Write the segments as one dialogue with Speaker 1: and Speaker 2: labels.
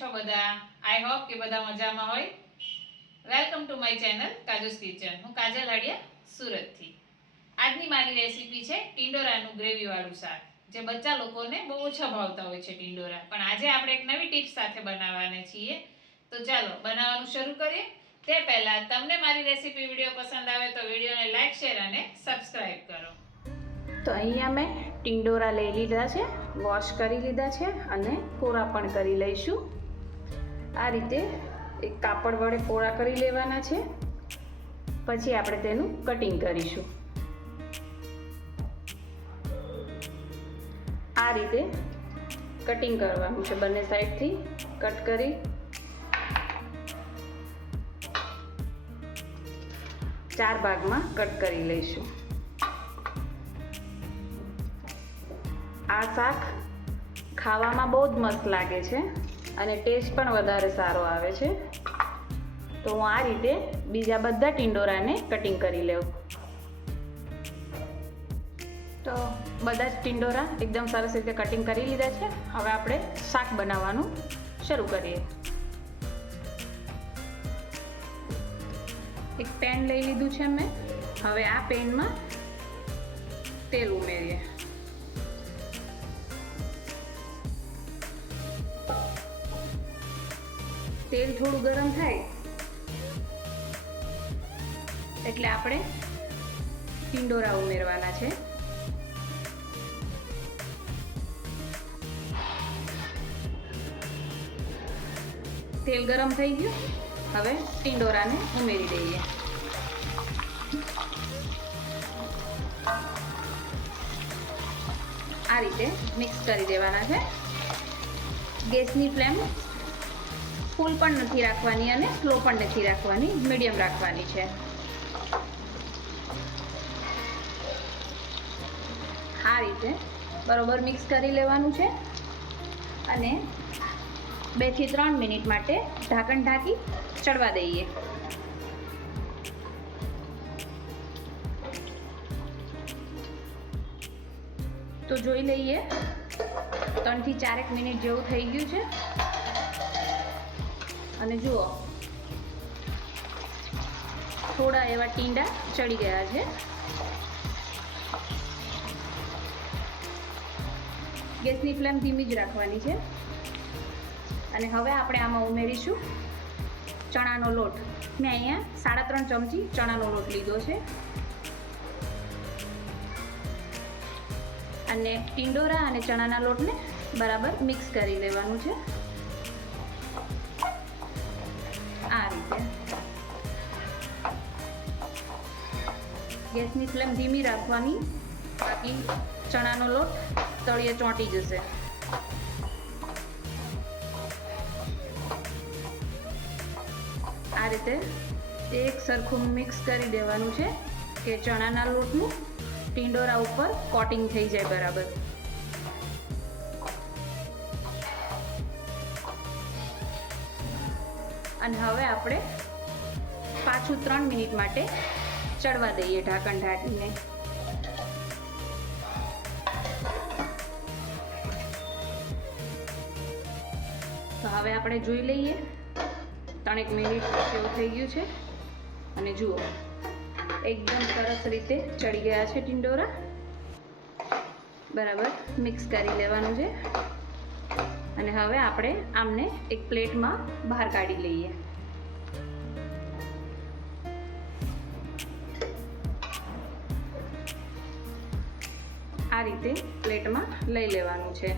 Speaker 1: છો બધા? I hope કે બધા મજામાં હોય. Welcome to my channel Kaju's Kitchen હું કાજલ હાડિયા, સુરતથી. આજની મારી રેસીપી છે ટિંડોરાનું ગ્રેવીવાળું શાક, જે બચ્ચા લોકોને બહુ ઓછા ભાવતા હોય છે ટિંડોરા. પણ આજે આપણે એક નવી ટિપ્સ સાથે બનાવવાના છીએ. તો ચાલો, બનાવવાનું શરૂ કરીએ. તે પહેલાં, તમને મારી રેસીપી વીડિયો પસંદ આવે તો વિડીયોને લાઇક શેર અને સબસ્ક્રાઈબ કરો.
Speaker 2: તો અહીંયા મેં ટિંડોરા લઈ લીધા છે વોશ કરી લીધા છે અને કોરા પણ કરી લઈશું. આ રીતે એક કાપડ વડે કોરા કરી લેવાના છે. પછી આપણે તેનું કટિંગ કરીશું. આ રીતે કટિંગ કરવાનું છે બંને સાઈડથી કટ કરી. ચાર ભાગમાં કટ કરી લઈશું. આ શાક ખાવામાં બહુ જ મસ્ત લાગે છે. અને ટેસ્ટ પણ વધારે સારો આવે છે. તો હું આ રીતે બીજા બધા ટિંડોરાને કટિંગ કરી લઉં. તો બધા જ ટિંડોરા એકદમ સરસ રીતે કટિંગ કરી લીધા છે. હવે આપણે શાક બનાવવાનું શરૂ કરીએ. એક પેન લઈ લીધું છે મેં. હવે આ પેનમાં તેલ ઉમેરીએ. તેલ થોડું ગરમ થાય. એટલે આપણે ટિંડોરા ઉમેરવાના છે. તેલ ગરમ થઈ ગયું. હવે ટિંડોરાને ઉમેરી દઈએ. આ રીતે મિક્સ કરી દેવાના છે. ગેસની ફ્લેમ ફૂલ પણ નથી રાખવાની અને સ્લો પણ નથી રાખવાની, મીડિયમ રાખવાની છે. આ રીતે બરોબર મિક્સ કરી લેવાનું છે અને બેથી ત્રણ મિનિટ માટે ઢાંકણ ઢાંકી ચડવા દઈએ. તો જોઈ લઈએ, ત્રણથી ચારેક મિનિટ જેવું થઈ ગયું છે. અને જુઓ. થોડા એવા ટીંડા ચડી ગયા છે. ગેસની ફ્લેમ ધીમી જ રાખવાની છે. અને હવે આપણે આમાં ઉમેરીશું ચણાનો લોટ. મેં અહીંયા સાડા ત્રણ ચમચી ચણાનો લોટ લીધો છે. અને ટીંડોરા અને ચણાના લોટને બરાબર મિક્સ કરી લેવાનું છે. ગેસની ફ્લેમ ધીમી રાખવાની. બાકી ચણાનો લોટ તળિયે ચોંટી જશે. આ રીતે એક સરખું મિક્સ કરી દેવાનું છે કે ચણાના લોટનું ટિંડોરા ઉપર કોટિંગ થઈ જાય બરાબર. અને હવે આપણે પાછું ત્રણ મિનિટ માટે ચડવા દઈએ ઢાંકણ ઢાંકીને. તો હવે આપણે જોઈ લઈએ. ત્રણેક મિનિટ જેવું થઈ ગયું છે. અને જુઓ, એકદમ સરસ રીતે ચડી ગયા છે ટિંડોરા. બરાબર, મિક્સ કરી લેવાનું છે. અને હવે આપણે આમને એક પ્લેટમાં બહાર કાઢી લઈએ. રીતે પ્લેટમાં લઈ લેવાનું છે.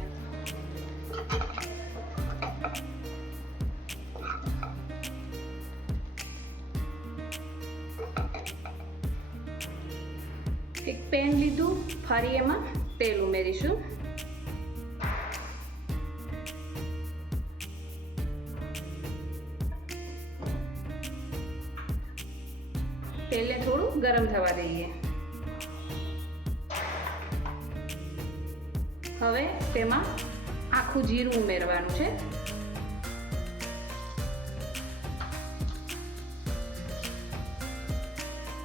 Speaker 2: એક પેન લીધું, ફરી એમાં તેલ ઉમેરીશું. તેલને થોડું ગરમ થવા દઈએ. હવે તેમાં આખું જીરું ઉમેરવાનું છે.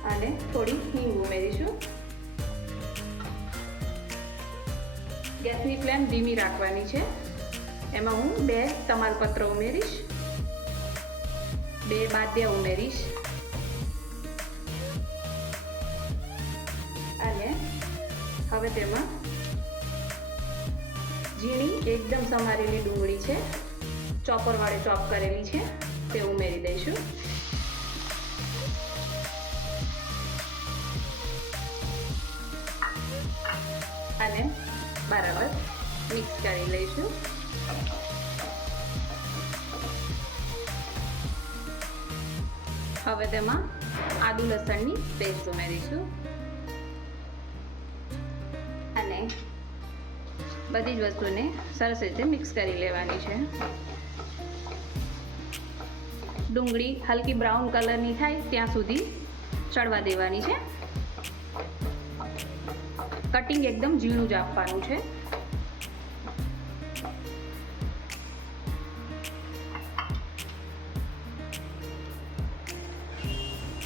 Speaker 2: અને થોડી હિંગ ઉમેરીશું. ગેસની ફ્લેમ ધીમી રાખવાની છે. એમાં હું બે તમાલપત્ર ઉમેરીશ. બે બાદિયા ઉમેરીશ. અને હવે તેમાં ઝીણી, એકદમ સમારેલી ડુંગળી છે. ચોપર વાળે ચોપ કરેલી છે. તે ઉમેરી દઈશું. અને બરાબર મિક્સ કરી લઈશું. હવે તેમાં આદુ લસણની પેસ્ટ ઉમેરીશું. બધી જ વસ્તુને સરસ રીતે મિક્સ કરી લેવાની છે. ડુંગળી હલકી બ્રાઉન કલરની થાય ત્યાં સુધી ચડવા દેવાની છે. કટિંગ એકદમ ઝીણું જ આપવાનું છે.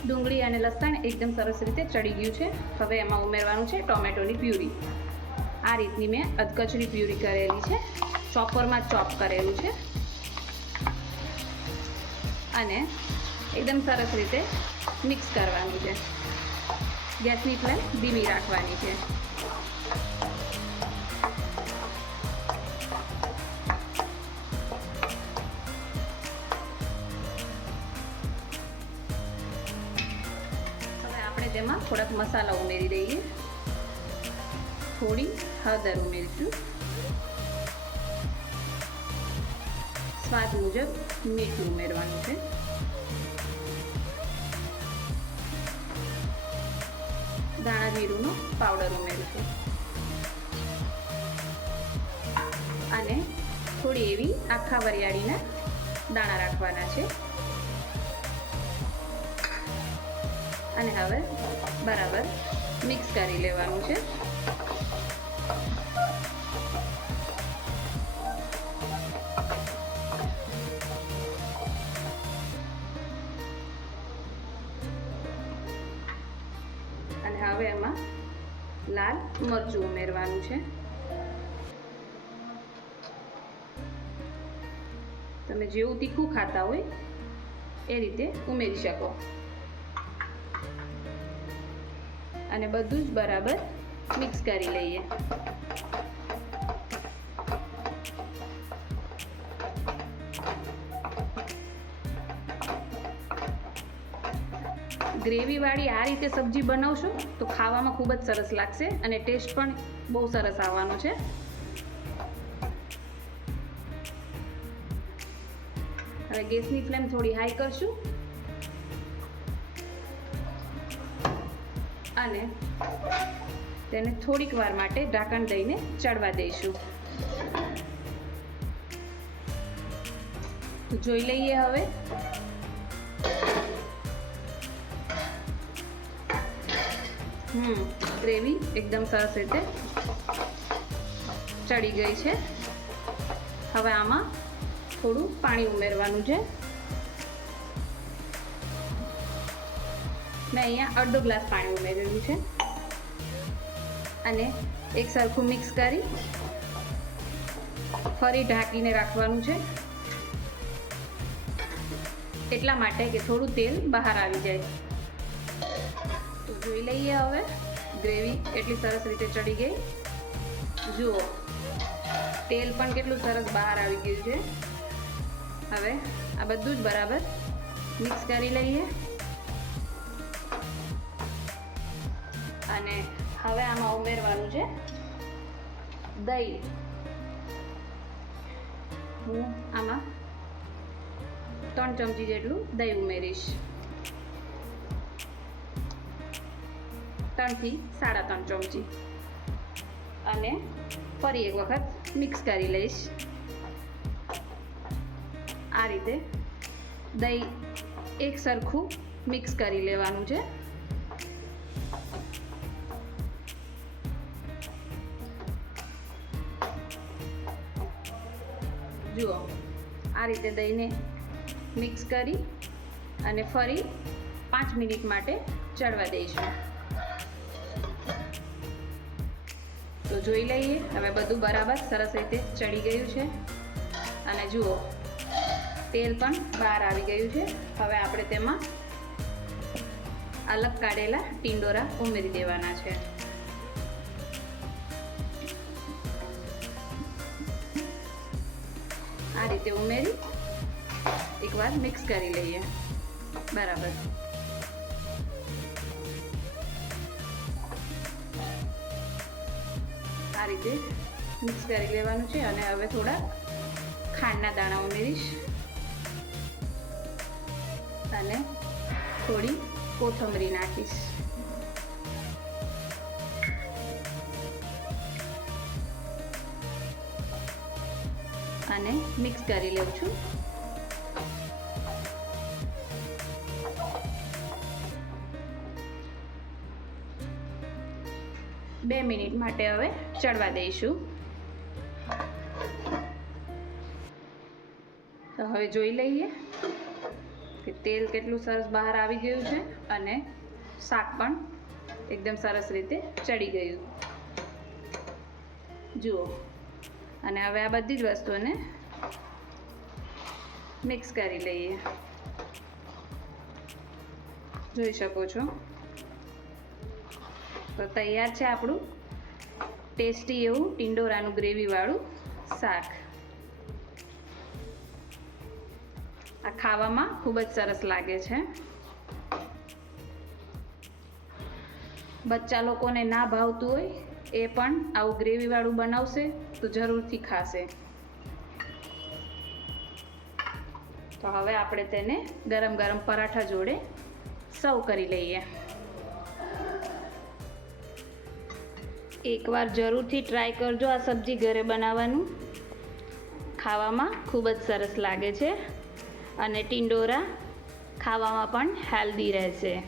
Speaker 2: ડુંગળી અને લસણ એકદમ સરસ રીતે ચડી ગયું છે. હવે એમાં ઉમેરવાનું છે ટોમેટોની પ્યુરી. આ રીતની મેં અધકચરી પ્યુરી કરેલી છે. ચોપરમાં ચોપ કરેલું છે. અને એકદમ સરસ રીતે મિક્સ કરવાનું છે. ગેસની ફ્લેમ ધીમી રાખવાની છે. હવે આપણે તેમાં થોડાક મસાલા ઉમેરી દઈએ. થોડી હળદર ઉમેરીશું સ્વાદ મુજબ મીઠું ઉમેરવાનું છે દાણા જીરુંનો પાવડર ઉમેરીશું અને થોડી એવી આખા વરિયાળીના દાણા રાખવાના છે. અને હવે બરાબર મિક્સ કરી લેવાનું છે. હવે એમાં લાલ મરચું ઉમેરવાનું છે. તમે જેવું તીખું ખાતા હોય એ રીતે ઉમેરી શકો. અને બધું જ બરાબર મિક્સ કરી લઈએ. ગ્રેવીવાળી આ રીતે સબ્જી બનાવશો, તો ખાવામાં ખૂબ જ સરસ લાગશે અને ટેસ્ટ પણ બહુ સરસ આવવાનો છે. હવે ગેસની ફ્લેમ થોડી હાઈ કરશું. અને તેને થોડીક વાર માટે ઢાંકણ દઈને ચડવા દઈશું. જોઈ લઈએ હવે. હમ, ગ્રેવી એકદમ સરસ રીતે ચડી ગઈ છે. હવે આમાં થોડું પાણી ઉમેરવાનું છે. મેં અહીંયા અડધો ગ્લાસ પાણી ઉમેરેલું છે. અને એક સરખું મિક્સ કરી ફરી ઢાંકીને રાખવાનું છે. એટલા માટે કે થોડું તેલ બહાર આવી જાય. જોઈ લઈએ હવે. ગ્રેવી એટલી સરસ રીતે ચડી ગઈ. જુઓ, તેલ પણ કેટલું સરસ બહાર આવી ગયું છે. હવે આ બધું જ બરાબર મિક્સ કરી લઈએ. અને હવે આમાં ઉમેરવાનું છે દહીં. હું આમાં ત્રણ ચમચી જેટલું દહીં ઉમેરીશ. ત્રણથી સાડા ત્રણ ચમચી. અને ફરી એક વખત મિક્સ કરી લઈશ. આ રીતે દહીં એક સરખું મિક્સ કરી લેવાનું છે. જુઓ, આ રીતે દહીંને મિક્સ કરી અને ફરી પાંચ મિનિટ માટે ચડવા દઈશું. તો જોઈ લઈએ. હવે બધું બરાબર સરસ રીતે ચડી ગયું છે. અને જુઓ, તેલ પણ બહાર આવી ગયું છે. હવે આપણે તેમાં અલગ કાઢેલા ટીંડોરા ઉમેરી દેવાના છે. આ રીતે ઉમેરી એકવાર મિક્સ કરી લઈએ. બરાબર. રીતે મિક્સ કરી લેવાનું છે અને હવે થોડા ખાંડના દાણા ઉમેરીશ. અને થોડી કોથમરી નાખીશ. અને મિક્સ કરી લઉં છું. બે મિનિટ માટે હવે ચડવા દઈશું. તો હવે જોઈ લઈએ કે તેલ કેટલું સરસ બહાર આવી ગયું છે અને શાક પણ એકદમ સરસ રીતે ચડી ગયું. જુઓ. અને હવે આ બધી જ વસ્તુઓને મિક્સ કરી લઈએ. જોઈ શકો છો? તો તૈયાર છે આપણું ટેસ્ટી એવું ટિંડોરાનું ગ્રેવીવાળું શાક. આ ખાવામાં ખૂબ જ સરસ લાગે છે. બચ્ચા લોકોને ના ભાવતું હોય એ પણ આવું ગ્રેવીવાળું બનાવશે તો જરૂરથી ખાશે. તો હવે આપણે તેને ગરમ ગરમ પરાઠા જોડે સર્વ કરી લઈએ. એકવાર જરૂરથી ટ્રાય કરજો આ સબ્જી ઘરે બનાવવાનું. ખાવામાં ખૂબ જ સરસ લાગે છે. અને ટિંડોરા ખાવામાં પણ હેલ્ધી રહેશે.